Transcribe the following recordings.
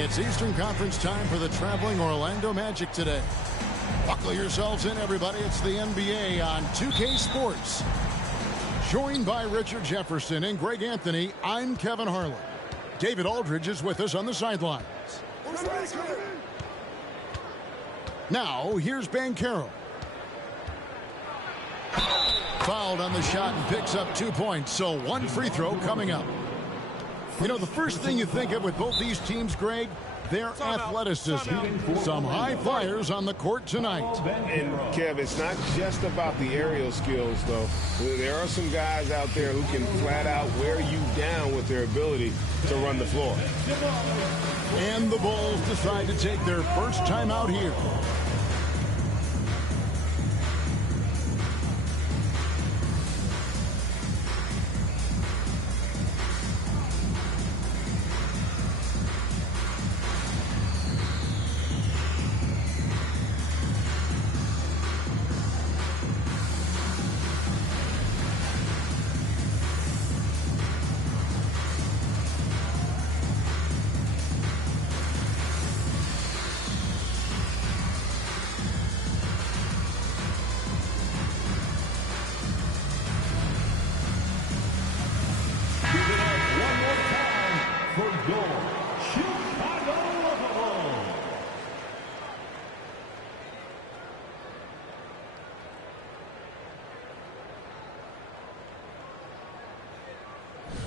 It's Eastern Conference time for the traveling Orlando Magic today. Buckle yourselves in, everybody. It's the NBA on 2K Sports. Joined by Richard Jefferson and Greg Anthony, I'm Kevin Harlan. David Aldridge is with us on the sidelines. Now, here's Banchero. Fouled on the shot and picks up 2 points, so one free throw coming up. You know, the first thing you think of with both these teams, Greg, their athleticism. Some high flyers on the court tonight. And, Kev, it's not just about the aerial skills, though. There are some guys out there who can flat out wear you down with their ability to run the floor. And the Bulls decide to take their first time out here.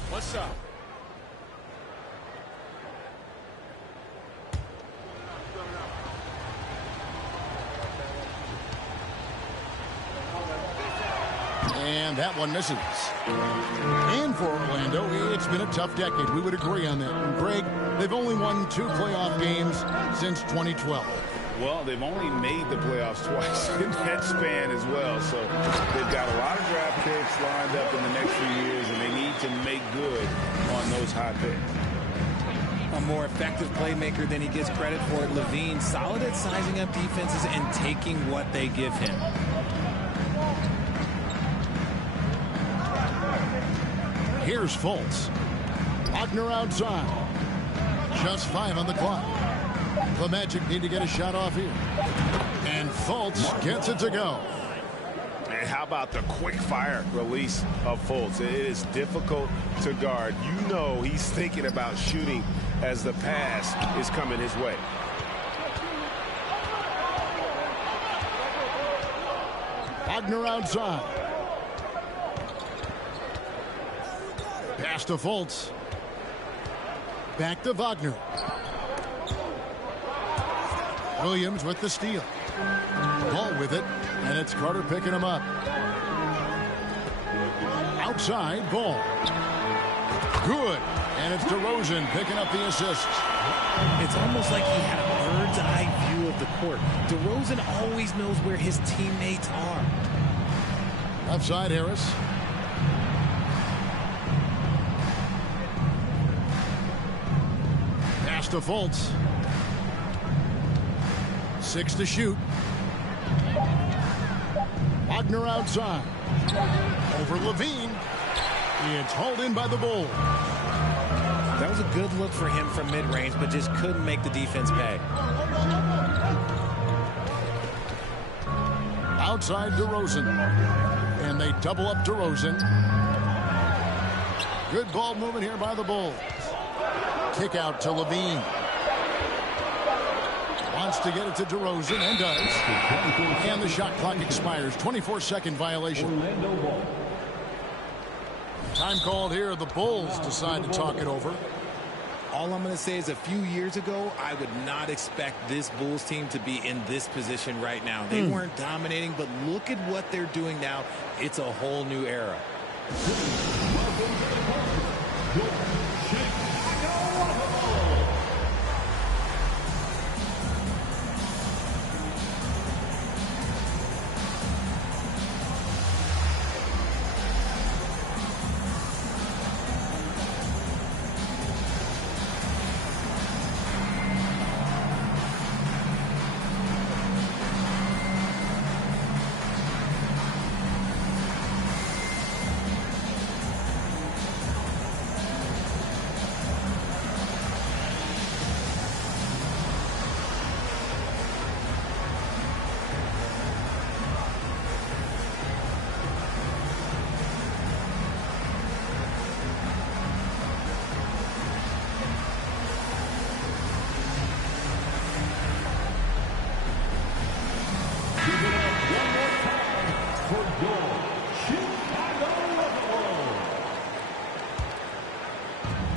What's up? And that one misses. And for Orlando, it's been a tough decade. We would agree on that. And Greg, they've only won 2 playoff games since 2012. Well, they've only made the playoffs twice in that span as well. So they've got a lot of draft picks lined up in the next few years, and they need to make good on those high picks. A more effective playmaker than he gets credit for. Levine, solid at sizing up defenses and taking what they give him. Here's Fultz. Wagner outside. Just 5 on the clock. The Magic need to get a shot off here. And Fultz gets it to go. And how about the quick fire release of Fultz? It is difficult to guard. You know he's thinking about shooting as the pass is coming his way. Wagner outside. Pass to Fultz. Back to Wagner. Williams with the steal. Ball with it, and it's Carter picking him up. Outside, Ball. Good. And it's DeRozan picking up the assist. It's almost like he had a bird's eye view of the court. DeRozan always knows where his teammates are. Left side, Harris. Pass to Fultz. 6 to shoot. Wagner outside. Over Levine. It's hauled in by the Bulls. That was a good look for him from mid-range, but just couldn't make the defense pay. Outside DeRozan. And they double up DeRozan. Good ball movement here by the Bulls. Kick out to Levine. Wants to get it to DeRozan and does. And the shot clock expires. 24-second violation. Time called here. The Bulls decide to talk it over. All I'm going to say is a few years ago, I would not expect this Bulls team to be in this position right now. They weren't dominating, but look at what they're doing now. It's a whole new era.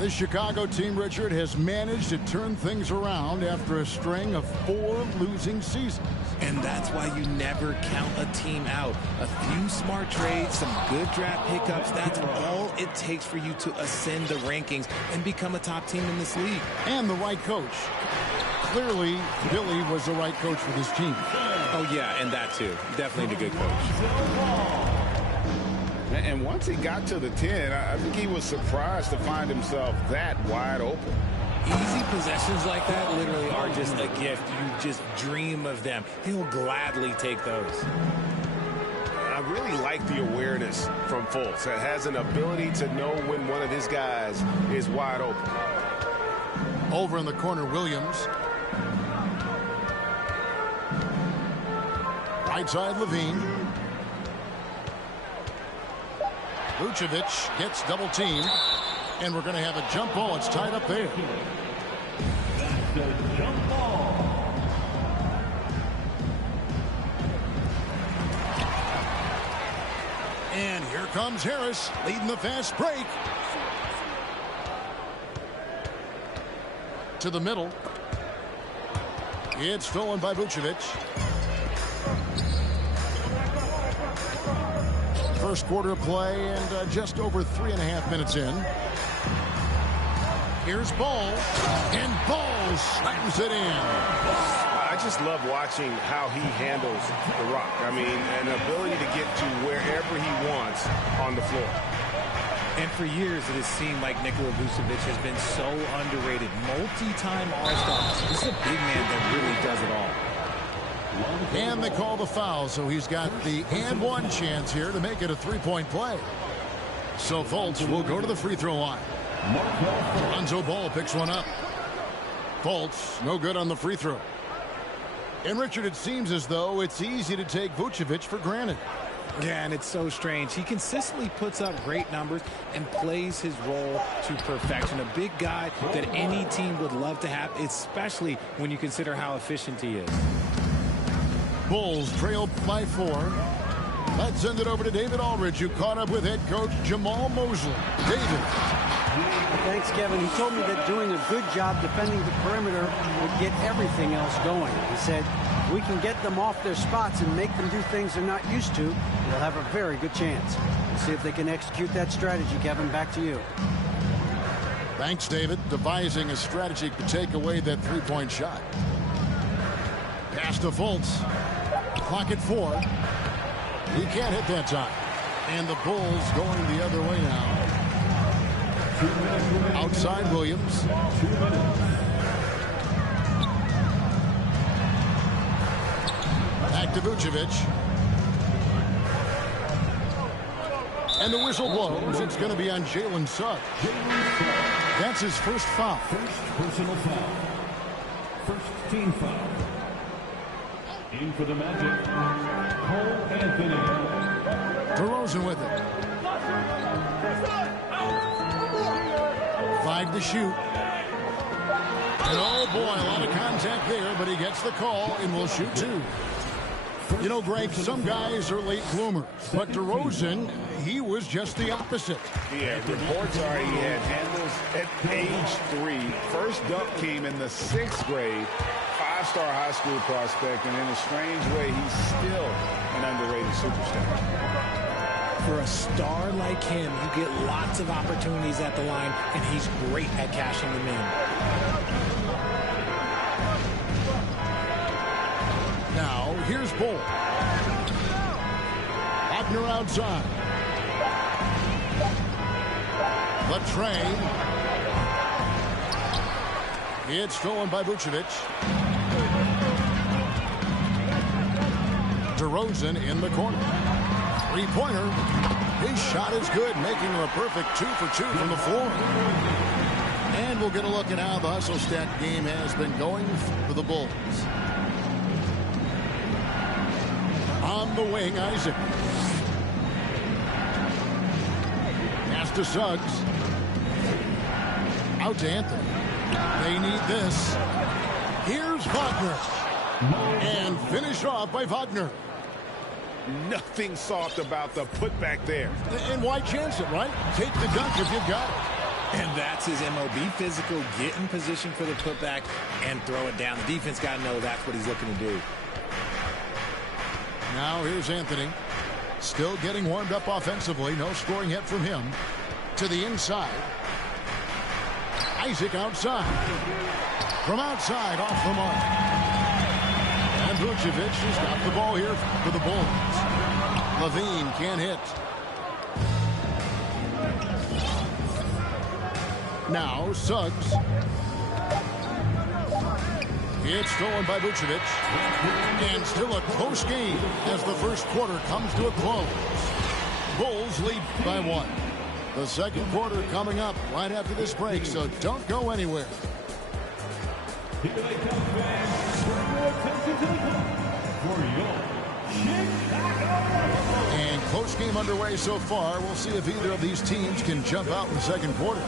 This Chicago team, Richard, has managed to turn things around after a string of 4 losing seasons. And that's why you never count a team out. A few smart trades, some good draft pickups, that's all it takes for you to ascend the rankings and become a top team in this league. And the right coach. Clearly, Billy was the right coach for this team. Oh, yeah, and that too. Definitely a good coach. And once he got to the 10, I think he was surprised to find himself that wide open. Easy possessions like that literally are just a gift. You just dream of them. He'll gladly take those. I really like the awareness from Fultz. That has an ability to know when one of his guys is wide open. Over in the corner, Williams. Right side, Levine. Vucevic gets double teamed, and we're going to have a jump ball. It's tied up there. That's a jump ball. And here comes Harris leading the fast break. To the middle. It's stolen by Vucevic. First quarter play and just over 3.5 minutes in. Here's Ball, and Ball slams it in. I just love watching how he handles the rock. I mean, an ability to get to wherever he wants on the floor. And for years, it has seemed like Nikola Vucevic has been so underrated. Multi-time All-Star. This is a big man that really does it all. And they call the foul, so he's got the and one chance here to make it a three-point play. So Fultz will go to the free throw line. Lonzo Ball picks one up. Fultz, no good on the free throw. And Richard, it seems as though it's easy to take Vucevic for granted. Yeah, and it's so strange. He consistently puts up great numbers and plays his role to perfection. A big guy that any team would love to have, especially when you consider how efficient he is. Bulls trail by 4. Let's send it over to David Aldridge, who caught up with head coach Jamal Mosley. David. Thanks, Kevin. He told me that doing a good job defending the perimeter would get everything else going. He said, we can get them off their spots and make them do things they're not used to. They'll have a very good chance. We'll see if they can execute that strategy, Kevin. Back to you. Thanks, David. Devising a strategy to take away that three-point shot. Pass to Fultz. Clock at 4. He can't hit that time. And the Bulls going the other way now. Outside Williams. 2 minutes. Back to Vucevic. And the whistle blows. It's going to be on Jalen Suggs. That's his first foul. First personal foul. First team foul. In for the Magic, Cole Anthony. DeRozan with it. 5 to shoot. And oh boy, a lot of contact there, but he gets the call and will shoot 2. You know, Greg, some guys are late bloomers, but DeRozan, he was just the opposite. Yeah, reports are he had handles at age 3. First dunk came in the 6th grade. 5-star high school prospect, and in a strange way, he's still an underrated superstar. For a star like him, you get lots of opportunities at the line, and he's great at cashing them in. Now, here's Bull. Wagner outside. The train. It's stolen by Vucevic. DeRozan in the corner. Three-pointer. His shot is good, making him a perfect 2 for 2 from the floor. And we'll get a look at how the hustle stat game has been going for the Bulls. On the wing, Isaac. Pass to Suggs. Out to Anthony. They need this. Here's Wagner. And finish off by Wagner. Nothing soft about the putback there. And why chance it, right? Take the dunk if you've got it. And that's his MO. Be physical, get in position for the putback, and throw it down. The defense got to know that's what he's looking to do. Now here's Anthony. Still getting warmed up offensively. No scoring yet from him. To the inside. Isaac outside. From outside, off the mark. And Vucevic has got the ball here for the Bulls. Levine can't hit. Now Suggs. It's stolen by Vucevic. And still a close game as the first quarter comes to a close. Bulls lead by 1. The second quarter coming up right after this break, so don't go anywhere. Here they come, fans. Turn your attention to the clock for your Chicago. And close game underway so far. We'll see if either of these teams can jump out in the second quarter.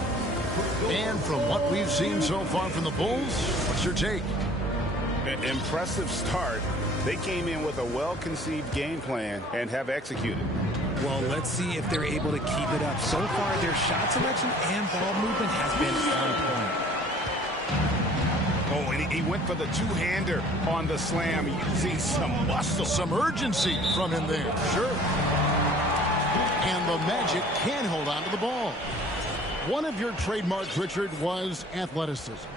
And from what we've seen so far from the Bulls, what's your take? Impressive start. They came in with a well-conceived game plan and have executed. Well, let's see if they're able to keep it up. So far, their shot selection and ball movement has been on point. Oh, and he went for the two-hander on the slam, using some muscle. Some urgency from him there. Sure. And the Magic can hold on to the ball. One of your trademarks, Richard, was athleticism.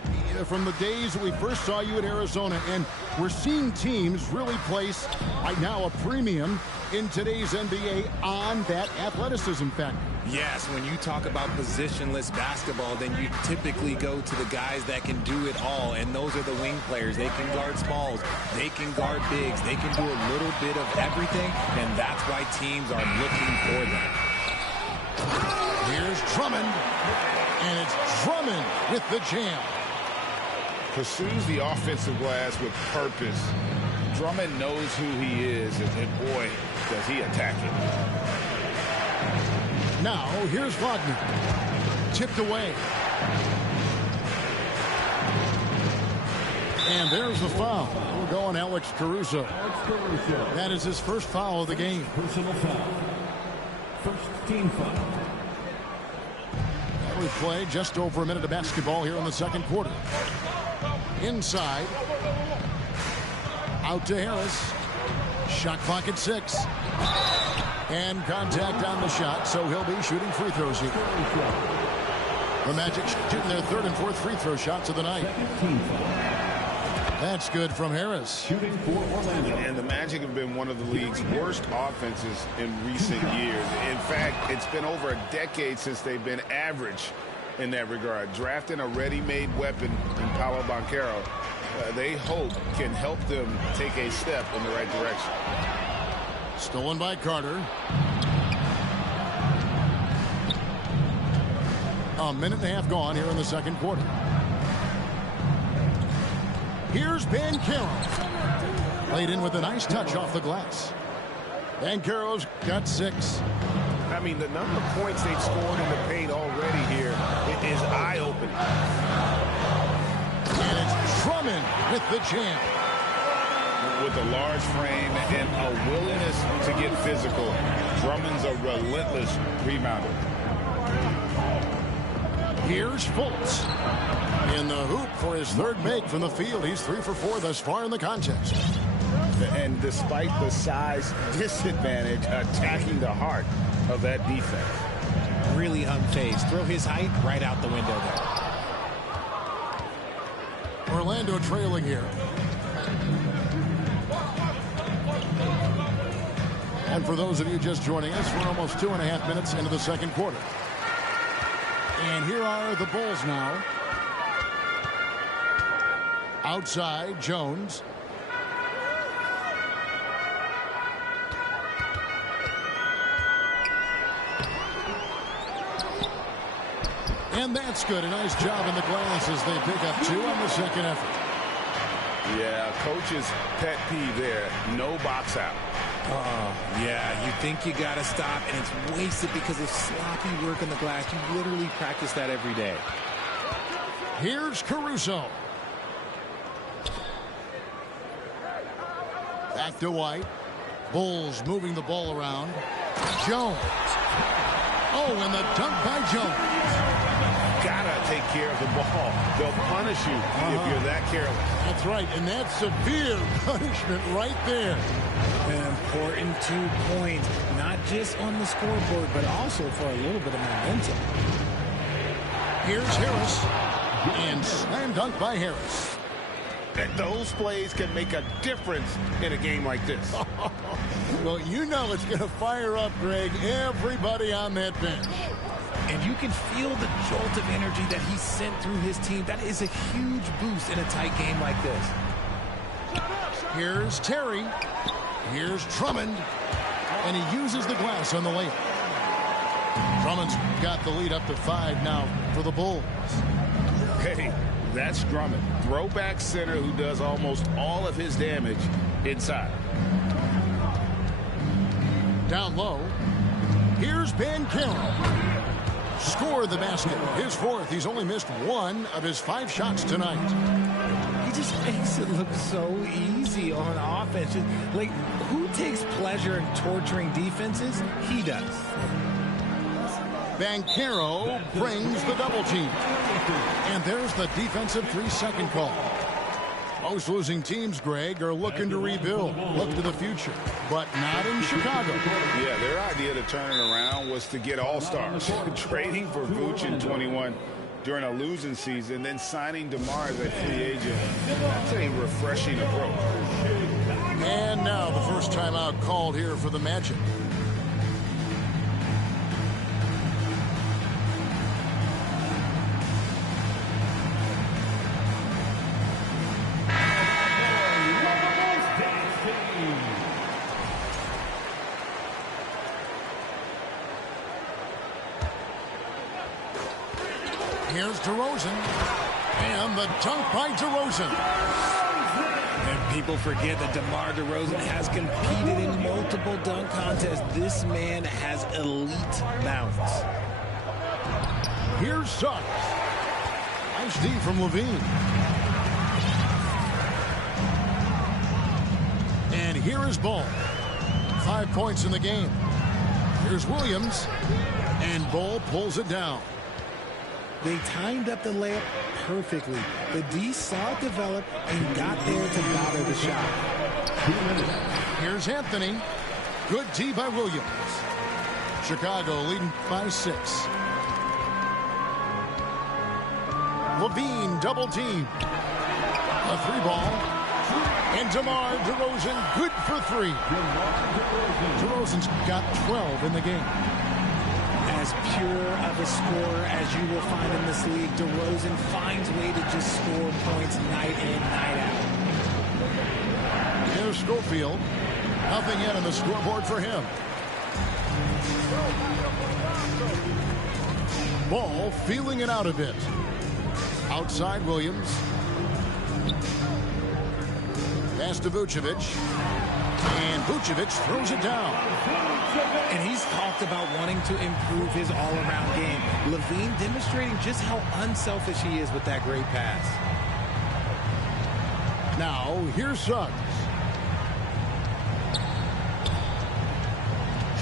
From the days that we first saw you at Arizona, and we're seeing teams really place, right now, a premium in today's NBA on that athleticism factor. Yes, when you talk about positionless basketball, then you typically go to the guys that can do it all, and those are the wing players. They can guard smalls, they can guard bigs, they can do a little bit of everything, and that's why teams are looking for them. Here's Drummond, and it's Drummond with the jam. pursues the offensive glass with purpose. Drummond knows who he is, and boy, does he attack it. Now, here's Wagner. Tipped away. And there's the foul. We're going Alex Caruso. That is his first foul of the game. Personal foul. First team foul. We play just over a minute of basketball here in the second quarter. Inside. Out to Harris. Shot clock at 6. And contact on the shot, so he'll be shooting free throws here. The Magic shooting their third and fourth free throw shots of the night. That's good from Harris. Shooting for Orlando. And the Magic have been one of the league's worst offenses in recent years. In fact, it's been over a decade since they've been average in that regard. Drafting a ready-made weapon in Paolo Banchero, they hope can help them take a step in the right direction. Stolen by Carter. A minute and a half gone here in the second quarter. Here's Banchero. Played in with a nice touch off the glass. Banchero's got 6. I mean, the number of points they've scored in the paint already here is eye-opening. And it's Drummond with the jam. With a large frame and a willingness to get physical, Drummond's a relentless rebounder. Here's Fultz. In the hoop for his third make from the field. He's 3 for 4 thus far in the contest. And despite the size disadvantage, attacking the heart of that defense. Really unfazed. Throw his height right out the window there. Orlando trailing here. And for those of you just joining us, we're almost 2.5 minutes into the second quarter. And here are the Bulls now. Outside, Jones. And that's good. A nice job in the glass as they pick up 2 on the second effort. Yeah, coach's pet peeve there. No box out. Yeah, you think you got to stop, and it's wasted because of sloppy work on the glass. You literally practice that every day. Here's Caruso. Back to White. Bulls moving the ball around. Jones. Oh, and the dunk by Jones. Gotta take care of the ball. They'll punish you if you're that careless. That's right, and that's severe punishment right there. An important 2 points, not just on the scoreboard, but also for a little bit of momentum. Here's Harris. And slam dunk by Harris. And those plays can make a difference in a game like this. Well, you know it's going to fire up, Greg, everybody on that bench. And you can feel the jolt of energy that he sent through his team. That is a huge boost in a tight game like this. Here's Terry. Here's Drummond. And he uses the glass on the layup. Drummond's got the lead up to 5 now for the Bulls. Hey, that's Drummond. Throwback center who does almost all of his damage inside. Down low. Here's Banchero. Scored the basket. His 4th. He's only missed 1 of his 5 shots tonight. He just makes it look so easy on offense. Like, who takes pleasure in torturing defenses? He does. Banchero brings the double team. And there's the defensive 3-second call. Most losing teams, Greg, are looking to rebuild, look to the future, but not in Chicago. Yeah, their idea to turn it around was to get all-stars. Trading for Vooch in 21 during a losing season, then signing DeMar as a free agent. That's a refreshing approach. And now the first timeout called here for the Magic. Here's DeRozan. And the dunk by DeRozan. And people forget that DeMar DeRozan has competed in multiple dunk contests. This man has elite bounce. Here's Suggs. Nice D from Levine. And here is Ball. 5 points in the game. Here's Williams. And Ball pulls it down. They timed up the layup perfectly. The D saw it develop and got there to bother the shot. Here's Anthony. Good D by Williams. Chicago leading by 6. Levine double team. A 3-ball. And DeMar DeRozan good for 3. DeRozan's got 12 in the game. As pure of a scorer as you will find in this league, DeRozan finds a way to just score points night in, night out. Here's Schofield. Nothing yet on the scoreboard for him. Ball feeling it out a bit. Outside Williams. Pass to Vucevic. And Vucevic throws it down. And he's talked about wanting to improve his all-around game. Levine demonstrating just how unselfish he is with that great pass. Now, here's Suggs.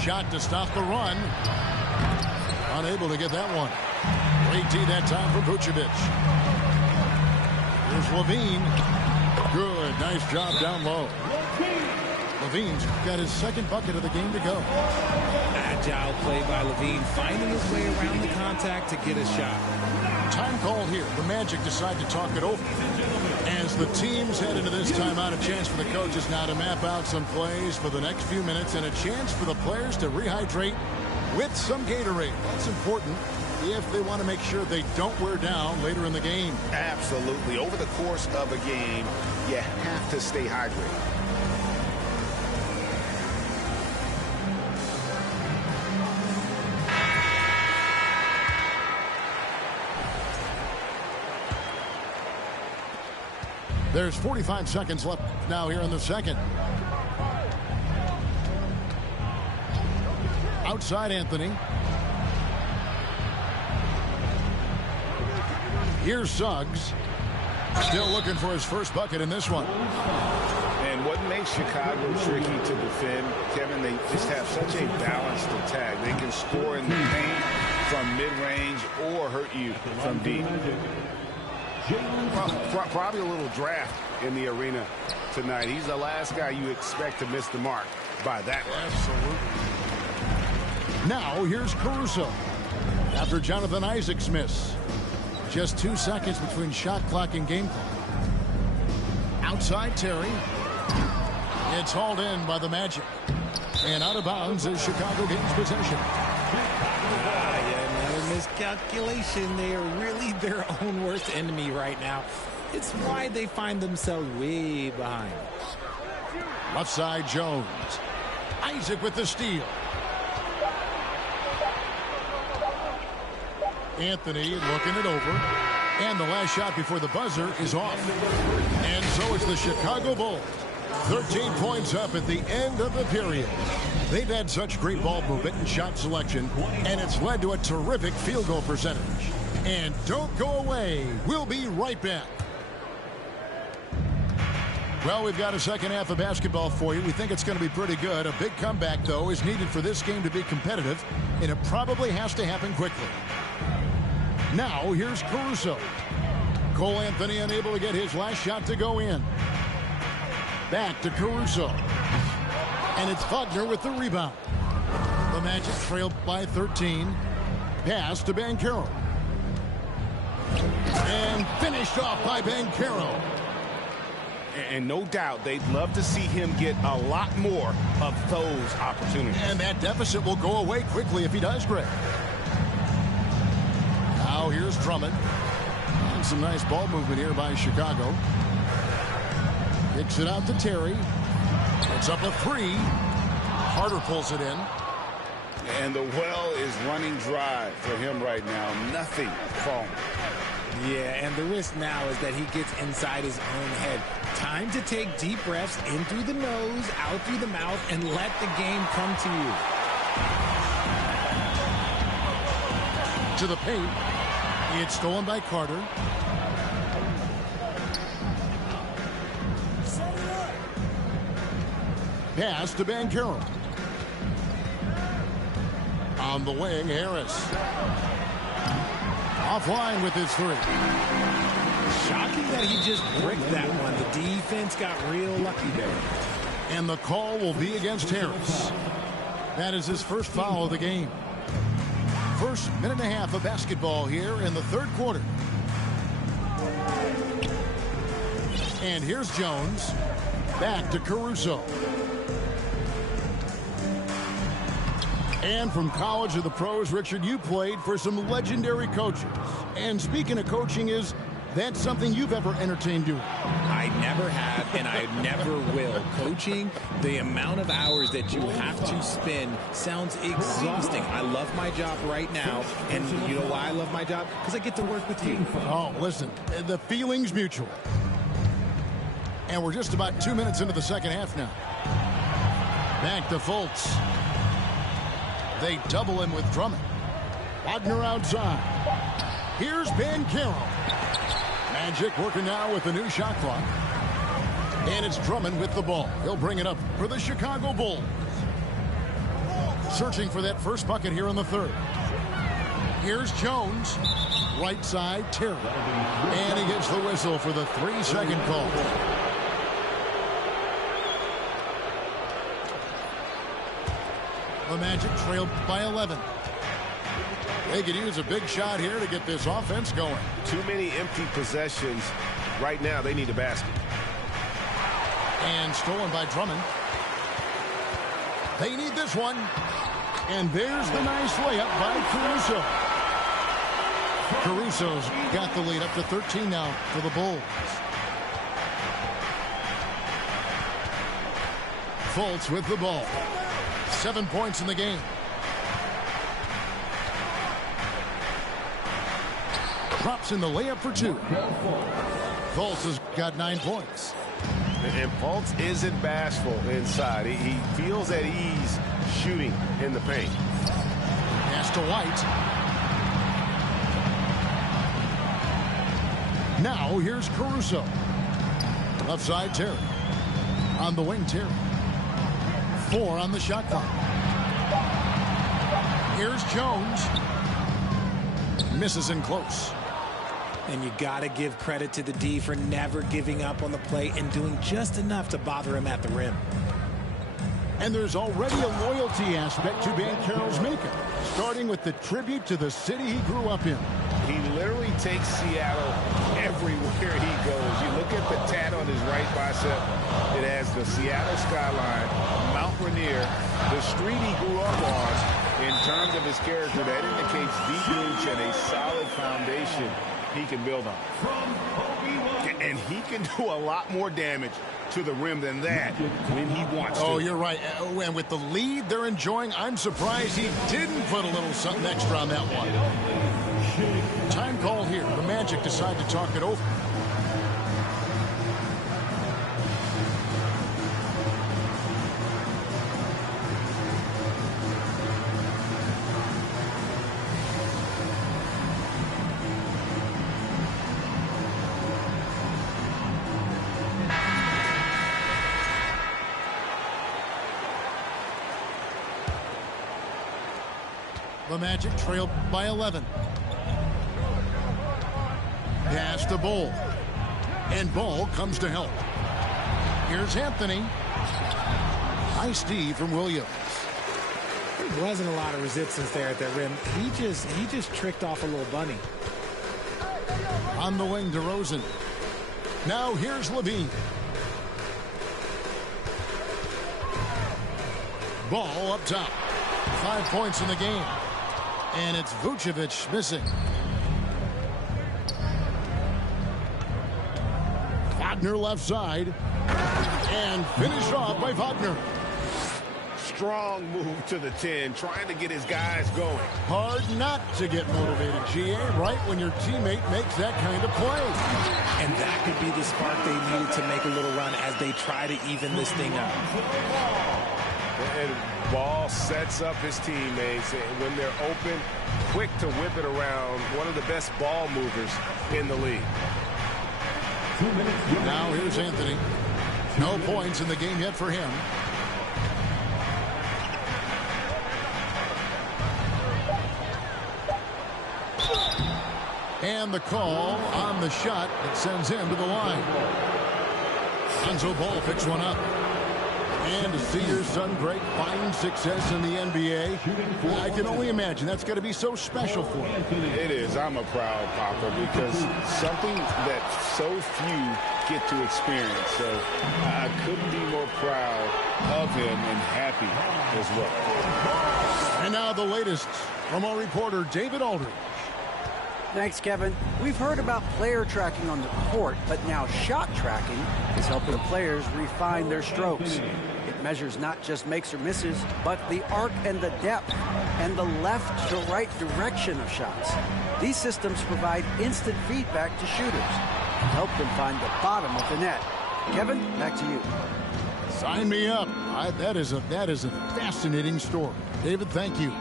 Shot to stop the run. Unable to get that one. Great D that time for Vucevic. Here's Levine. Good, nice job down low. Levine's got his second bucket of the game to go. Agile play by Levine, finding his way around the contact to get a shot. Time called here. The Magic decide to talk it over. As the teams head into this timeout, a chance for the coaches now to map out some plays for the next few minutes and a chance for the players to rehydrate with some Gatorade. That's important if they want to make sure they don't wear down later in the game. Absolutely. Over the course of a game, you have to stay hydrated. There's 45 seconds left now here in the second. Outside Anthony. Here's Suggs. Still looking for his first bucket in this one. And what makes Chicago tricky to defend, Kevin, they just have such a balanced attack. They can score in the paint from mid-range or hurt you from deep. Probably a little draft in the arena tonight. He's the last guy you expect to miss the mark by that much. Absolutely. Now here's Caruso. After Jonathan Isaac's miss. Just 2 seconds between shot clock and game clock. Outside Terry. It's hauled in by the Magic. And out of bounds as Chicago gains possession. Another miscalculation. They are really their own worst enemy right now. It's why they find themselves way behind. Left side Jones. Isaac with the steal. Anthony looking it over. And the last shot before the buzzer is off. And so it's the Chicago Bulls. 13 points up at the end of the period. They've had such great ball movement and shot selection, and it's led to a terrific field goal percentage. And don't go away. We'll be right back. Well, we've got a second half of basketball for you. We think it's going to be pretty good. A big comeback, though, is needed for this game to be competitive, and it probably has to happen quickly. Now, here's Caruso. Cole Anthony unable to get his last shot to go in. Back to Caruso. And it's Wagner with the rebound. The Magic trailed by 13. Pass to Banchero. And finished off by Banchero. And no doubt they'd love to see him get a lot more of those opportunities. And that deficit will go away quickly if he does, Greg. Now here's Drummond. And some nice ball movement here by Chicago. Kicks it out to Terry. It's up a 3. Harder pulls it in. And the well is running dry for him right now. Nothing falling. Yeah, and the risk now is that he gets inside his own head. Time to take deep breaths in through the nose, out through the mouth, and let the game come to you. To the paint. It's stolen by Carter. Pass to Banchero. On the wing, Harris. Offline with his three. Shocking that he just bricked that one. The defense got real lucky there. And the call will be against Harris. That is his first foul of the game. First minute and a half of basketball here in the third quarter. And here's Jones. Back to Caruso. And from college to the pros, Richard, you played for some legendary coaches. And speaking of coaching, is that something you've ever entertained doing? I never have, and I never will. Coaching, the amount of hours that you have to spend sounds exhausting. I love my job right now, and you know why I love my job? Because I get to work with you. Oh, listen, the feeling's mutual. And we're just about 2 minutes into the second half now. Back to Fultz. They double him with Drummond. Wagner outside. Here's Banchero. Magic working now with the new shot clock. And it's Drummond with the ball. He'll bring it up for the Chicago Bulls. Searching for that first bucket here in the third. Here's Jones. Right side, Terry. And he gets the whistle for the 3-second call. The Magic trailed by 11. They could use a big shot here to get this offense going. Too many empty possessions. Right now, they need a basket. And stolen by Drummond. They need this one. And there's the nice layup by Caruso. Caruso's got the lead up to 13 now for the Bulls. Fultz with the ball. 7 points in the game. Drops in the layup for 2. Fultz has got 9 points. And Fultz isn't bashful inside. He feels at ease shooting in the paint. Pass to White. Now here's Caruso. Left side, Terry. On the wing, Terry. 4 on the shot clock. Here's Jones. Misses in close. And you got to give credit to the D for never giving up on the play and doing just enough to bother him at the rim. And there's already a loyalty aspect to Banchero's makeup, starting with the tribute to the city he grew up in. He literally takes Seattle everywhere he goes. You look at the tat on his right bicep. It has the Seattle skyline, Mount Rainier, the street he grew up on. In terms of his character, that indicates deep roots and a solid foundation he can build on. And he can do a lot more damage to the rim than that when he wants to. Oh, you're right. And with the lead they're enjoying, I'm surprised he didn't put a little something extra on that one. Time call here. The Magic decide to talk it over. The Magic trailed by 11. Pass to Ball. And Ball comes to help. Here's Anthony. Nice D from Williams. There wasn't a lot of resistance there at that rim. He just tricked off a little bunny. On the wing, DeRozan. Now here's Levine. Ball up top. 5 points in the game. And it's Vucevic missing. Wagner left side. And finished off by Wagner. strong move to the 10, trying to get his guys going. Hard not to get motivated, GA, right when your teammate makes that kind of play. And that could be the spark they needed to make a little run as they try to even this thing up. And Ball sets up his teammates, and when they're open, quick to whip it around. One of the best ball movers in the league. Now here's Anthony. No points in the game yet for him. And the call on the shot that sends him to the line. Lonzo Ball picks one up. And to see your son Greg find success in the NBA, I can only imagine that's going to be so special for him. It is. I'm a proud papa because something that so few get to experience. So I couldn't be more proud of him and happy as well. And now the latest from our reporter, David Aldridge. Thanks, Kevin. We've heard about player tracking on the court, but now shot tracking is helping players refine their strokes. It measures not just makes or misses, but the arc and the depth and the left to right direction of shots. These systems provide instant feedback to shooters and help them find the bottom of the net. Kevin, back to you. Sign me up. That is a fascinating story. David, thank you.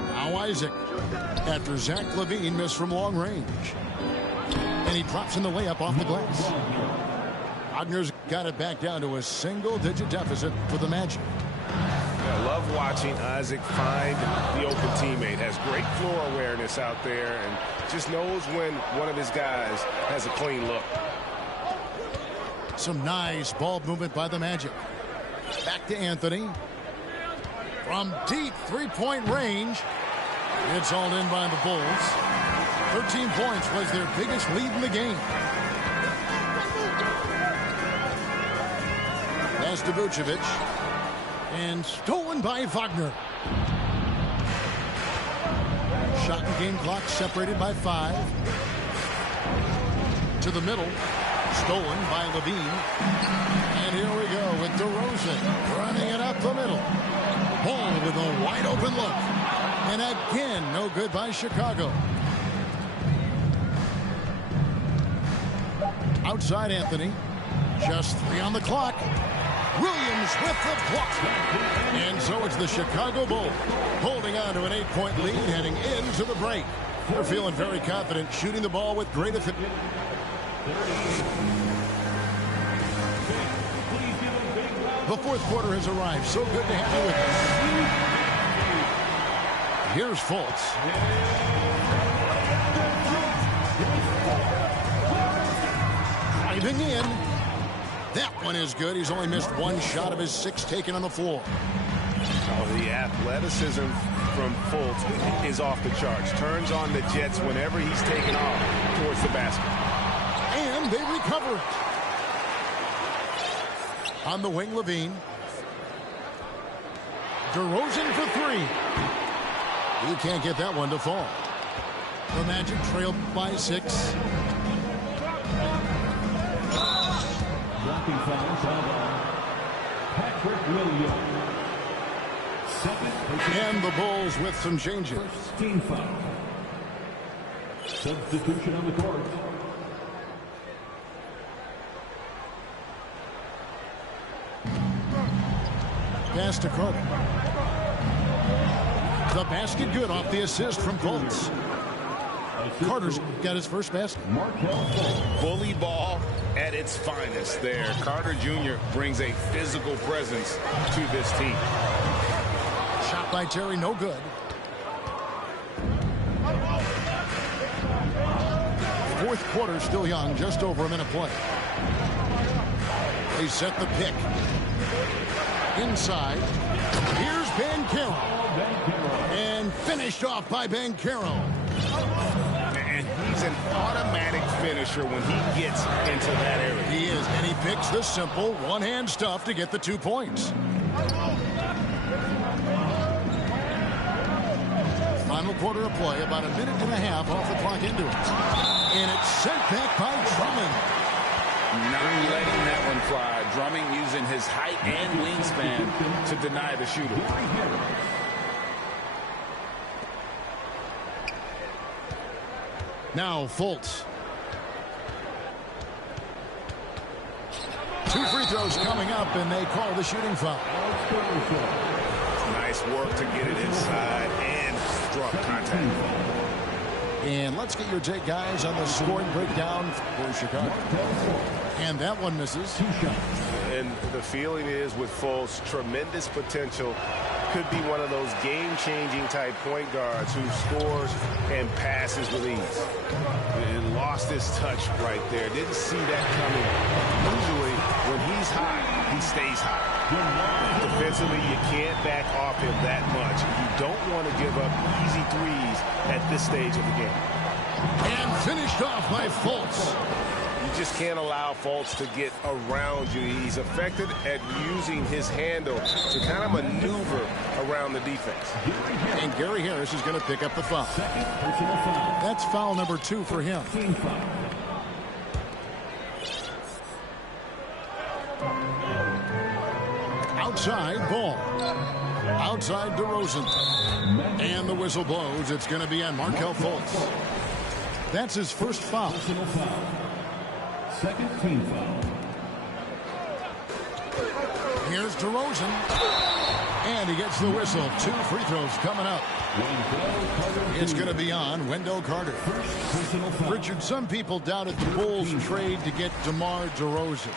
Now Isaac, after Zach LaVine missed from long range. And he drops in the layup off the glass. Wagner's got it back down to a single-digit deficit for the Magic. I love watching Isaac find the open teammate. Has great floor awareness out there and just knows when one of his guys has a clean look. Some nice ball movement by the Magic. Back to Anthony. From deep three-point range. It's all in by the Bulls. 13 points was their biggest lead in the game. Pass to Vucevic. And stolen by Wagner. Shot and game clock separated by 5. To the middle. Stolen by LaVine. And here we go with DeRozan running it up the middle. Ball with a wide open look. And again, no good by Chicago. Outside Anthony. Just 3 on the clock. Williams with the block. And so it's the Chicago Bulls holding on to an 8-point lead heading into the break. They're feeling very confident, shooting the ball with great efficiency. The fourth quarter has arrived. So good to have you with us. Here's Fultz. Driving in. That one is good. He's only missed 1 shot of his 6 taken on the floor. Oh, the athleticism from Fultz is off the charts. Turns on the jets whenever he's taken off towards the basket. And they recover it. On the wing, LaVine. DeRozan for 3. He can't get that one to fall. The Magic trailed by 6. Blocking fouls on Patrick Williams. And the Bulls with some changes. First team foul. Substitution on the court. Pass to Carter. The basket good off the assist from Fultz. Carter's got his first basket. Bully ball at its finest there. Carter Jr. brings a physical presence to this team. Shot by Terry, no good. Fourth quarter still young, just over a minute play. They set the pick. Inside. Here's Banchero. And finished off by Banchero. And he's an automatic finisher when he gets into that area. He is, and he picks the simple one-hand stuff to get the 2 points. Final quarter of play, about a minute and a half off the clock into it. And it's sent back by Drummond. Not letting that one fly. Drumming using his height and wingspan to deny the shooter. Now Fultz. 2 free throws coming up, and they call the shooting foul. Nice work to get it inside and drop contact. And let's get your take, guys, on the scoring breakdown for Chicago. And that one misses. And the feeling is with Fultz, tremendous potential. Could be one of those game-changing type point guards who scores and passes with ease. And lost his touch right there. Didn't see that coming. Usually, when he's hot, he stays hot. Defensively, you can't back off him that much. You don't want to give up easy threes at this stage of the game. And finished off by Fultz. You just can't allow Fultz to get around you. He's effective at using his handle to kind of maneuver around the defense. And Gary Harris is going to pick up the foul. That's foul number 2 for him. Outside ball. Outside DeRozan. And the whistle blows. It's going to be on Markelle Fultz. That's his first foul. Second team foul. Here's DeRozan. And he gets the whistle. 2 free throws coming up. It's going to be on Wendell Carter. Richard, some people doubted the Bulls trade to get DeMar DeRozan.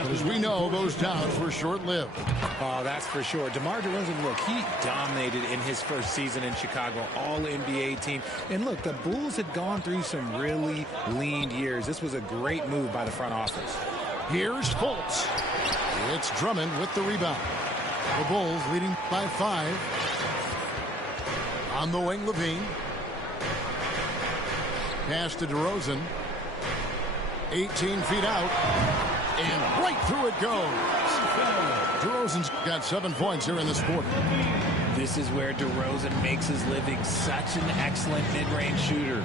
But as we know, those doubts were short-lived. Oh, that's for sure. DeMar DeRozan, look, he dominated in his first season in Chicago, all-NBA team. And look, the Bulls had gone through some really lean years. This was a great move by the front office. Here's Fultz. It's Drummond with the rebound. The Bulls leading by 5. On the wing, Levine. Pass to DeRozan. 18 feet out. And right through it goes. DeRozan's got 7 points here in this quarter. This is where DeRozan makes his living. Such an excellent mid-range shooter.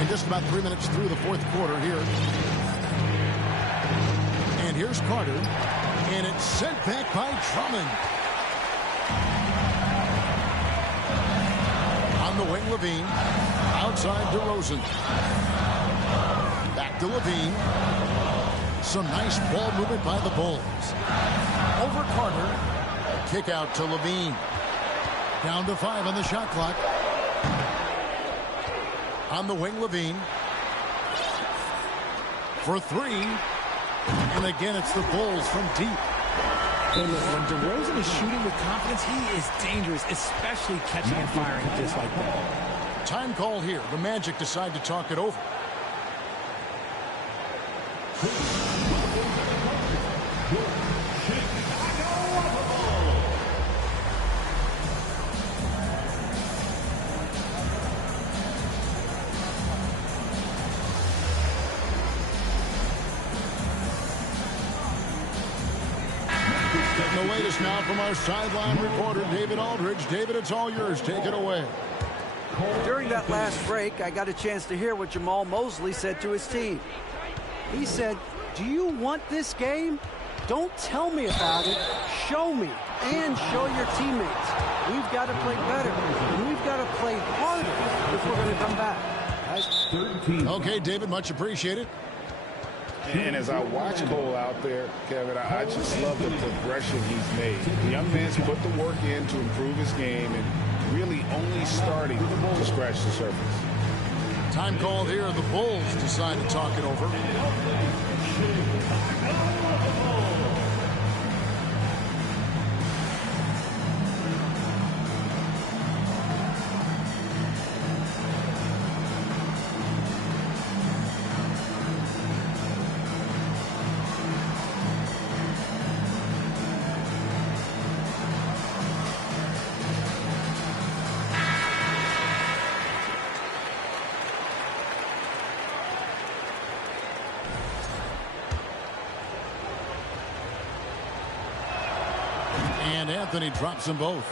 And just about 3 minutes through the fourth quarter here. And here's Carter. And it's sent back by Drummond. On the wing, Levine. Outside DeRozan. Back to Levine. Some nice ball movement by the Bulls. Over Carter. Kick out to Levine. Down to 5 on the shot clock. On the wing, Levine. For 3. And again, it's the Bulls from deep. And look, when DeRozan is shooting with confidence, he is dangerous, especially catching and firing just like that. Time call here. The Magic decide to talk it over. Getting the latest now from our sideline reporter, David Aldridge. David, it's all yours. Take it away. During that last break, I got a chance to hear what Jamal Mosley said to his team. He said, "Do you want this game? Don't tell me about it. Show me and show your teammates. We've got to play better, and we've got to play harder if we're going to come back." Okay, David, much appreciated. And as I watch Cole out there, Kevin, I just love the progression he's made. The young man's put the work in to improve his game and really only starting to scratch the surface. Time called here. The Bulls decide to talk it over. And Anthony drops them both.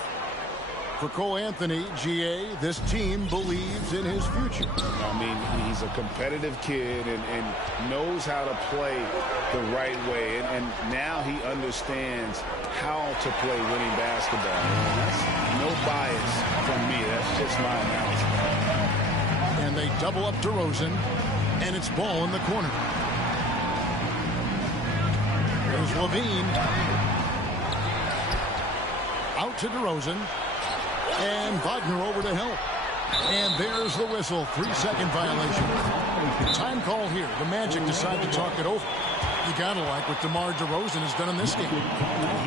For Cole Anthony, GA, this team believes in his future. I mean, he's a competitive kid and knows how to play the right way. And now he understands how to play winning basketball. And that's no bias from me. That's just my analysis. And they double up DeRozan, and it's Ball in the corner. Here's Levine. Out to DeRozan. And Wagner over to help. And there's the whistle. 3-second violation. Time call here. The Magic decide to talk it over. You gotta like what DeMar DeRozan has done in this game.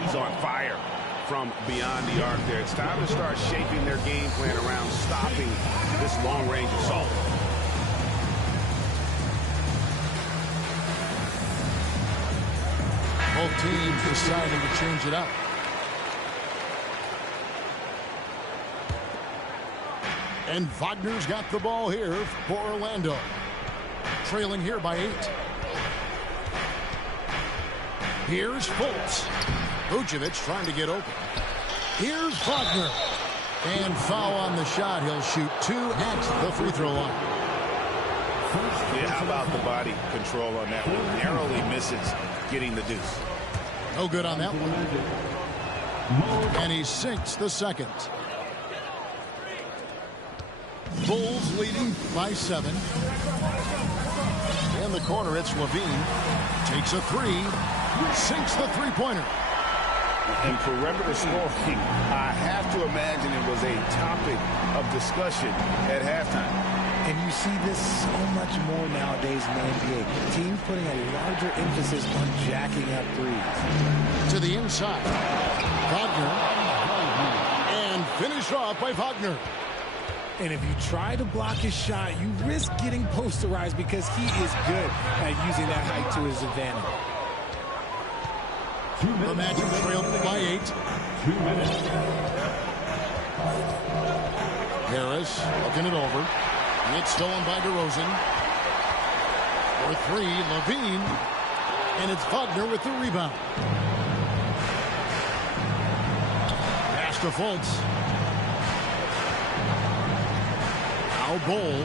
He's on fire from beyond the arc there. It's time to start shaping their game plan around stopping this long-range assault. Both teams deciding to change it up. And Wagner's got the ball here for Orlando. Trailing here by 8. Here's Fultz. Vucevic trying to get open. Here's Wagner. And foul on the shot. He'll shoot 2 at the free throw line. Yeah, how about the body control on that one? Narrowly misses getting the deuce. No good on that one. And he sinks the second. Bulls leading by 7. In the corner, it's Levine. Takes a 3. Sinks the three-pointer. And perimeter scoring, I have to imagine it was a topic of discussion at halftime. And you see this so much more nowadays in the NBA. Teams putting a larger emphasis on jacking up threes. To the inside. Wagner. And finished off by Wagner. And if you try to block his shot, you risk getting posterized because he is good at using that height to his advantage. The Magic trailed by 8. 2 minutes. Harris looking it over. It's stolen by DeRozan. For 3, Levine. And it's Wagner with the rebound. Pass to Fultz. Now Bol.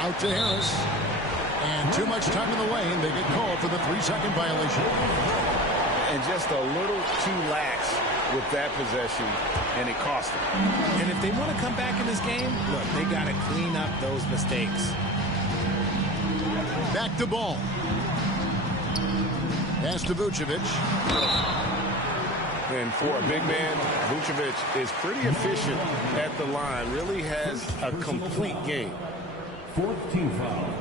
Out to Harris. And too much time in the lane. They get called for the 3-second violation. And just a little too lax with that possession, and it cost them. And if they want to come back in this game, look, they got to clean up those mistakes. Back to Ball. Pass to Vucevic. And for a big man, Vucevic is pretty efficient at the line. Really has a complete game. 4th team foul.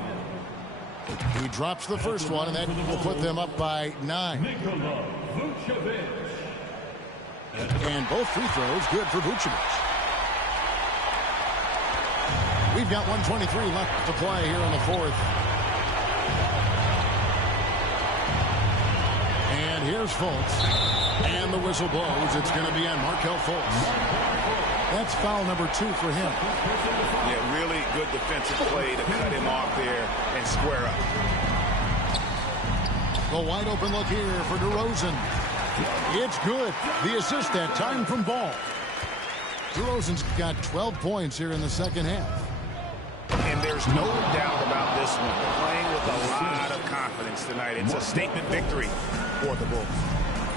He drops the first one, and that will put them up by 9. Nikola Vucevic. And both free throws good for Vucevic. We've got 1:23 left to play here in the 4th. And here's Fultz. And the whistle blows. It's going to be on Markelle Fultz. That's foul number 2 for him. Yeah, really good defensive play to cut him off there and square up. The wide open look here for DeRozan. It's good. The assist that time from Ball. DeRozan's got 12 points here in the second half. And there's no doubt about this one. Playing with a lot of confidence tonight. It's a statement victory for the Bulls.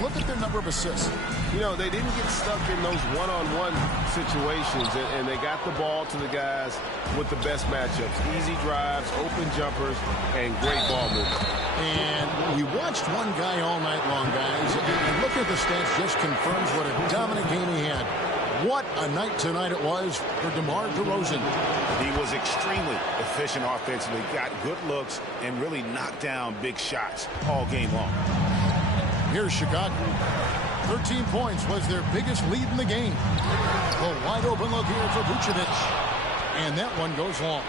Look at their number of assists. You know, they didn't get stuck in those one-on-one situations, and they got the ball to the guys with the best matchups. Easy drives, open jumpers, and great ball movement. And we watched one guy all night long, guys. And looking at the stats just confirms what a dominant game he had. What a night tonight it was for DeMar DeRozan. He was extremely efficient offensively, got good looks, and really knocked down big shots all game long. Here's Chicago. 13 points was their biggest lead in the game. A wide open look here for Vucevic. And that one goes long.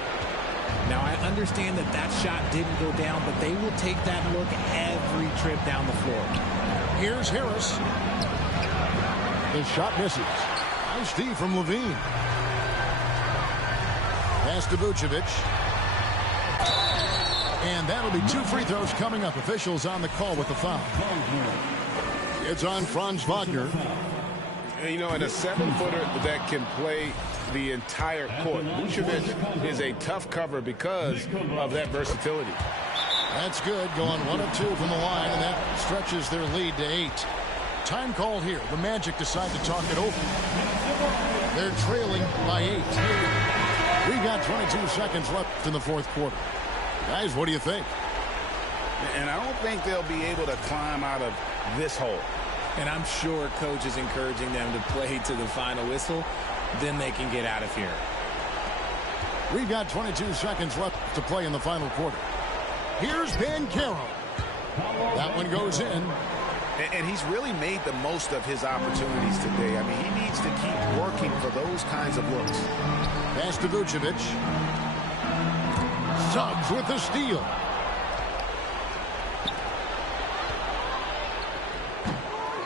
Now, I understand that that shot didn't go down, but they will take that look every trip down the floor. Here's Harris. The shot misses. Nice D from Levine. Pass to Vucevic. And that'll be 2 free throws coming up. Officials on the call with the foul. It's on Franz Wagner. You know, and a 7-footer that can play the entire court. Vucevic is a tough cover because of that versatility. That's good. Going 1 of 2 from the line, and that stretches their lead to 8. Time called here. The Magic decide to talk it over. They're trailing by 8. We've got 22 seconds left in the fourth quarter. Guys, what do you think? And I don't think they'll be able to climb out of this hole. And I'm sure coach is encouraging them to play to the final whistle. Then they can get out of here. We've got 22 seconds left to play in the final quarter. Here's Banchero. That one goes in. And he's really made the most of his opportunities today. I mean, he needs to keep working for those kinds of looks. Pass to Vucevic. Suggs with the steal.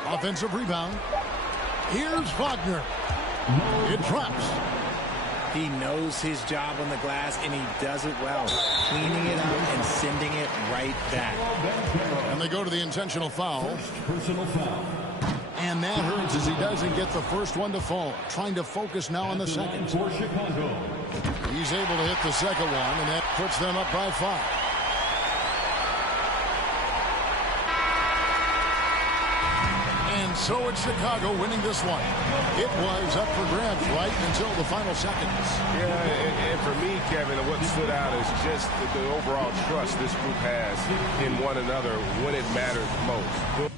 Offensive rebound. Here's Wagner. It drops. He knows his job on the glass, and he does it well. Cleaning it up and sending it right back. And they go to the intentional foul. Personal foul. And that hurts as he doesn't get the first one to fall. Trying to focus now on the second. For Chicago. He's able to hit the second one, and that puts them up by 5. And so it's Chicago winning this one. It was up for grabs right until the final seconds. Yeah, and for me, Kevin, what stood out is just the overall trust this group has in one another when it matters most.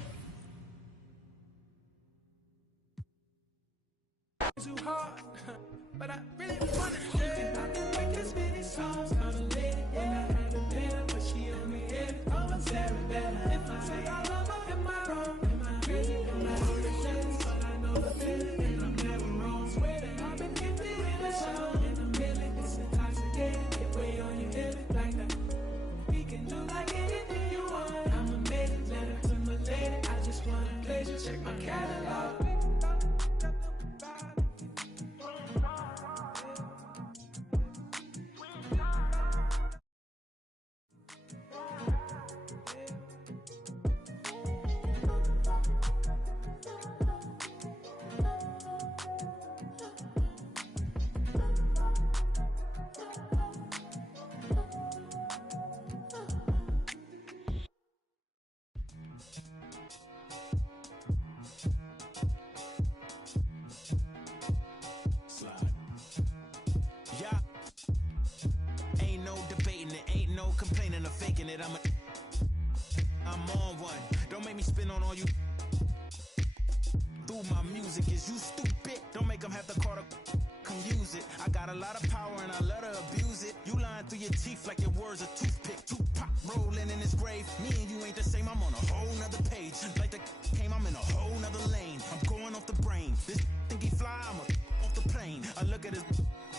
I'm on one. Don't make me spin on all you. Through my music, is you stupid? Don't make them have to call to come use it. I got a lot of power and I let her abuse it. You lying through your teeth like your words a toothpick. Tupac rolling in his grave. Me and you ain't the same. I'm on a whole nother page. Like the came, I'm in a whole nother lane. I'm going off the brain. This think he fly, I'm off the plane. I look at his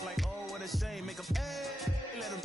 like, oh, what a shame. Make him, hey, let him.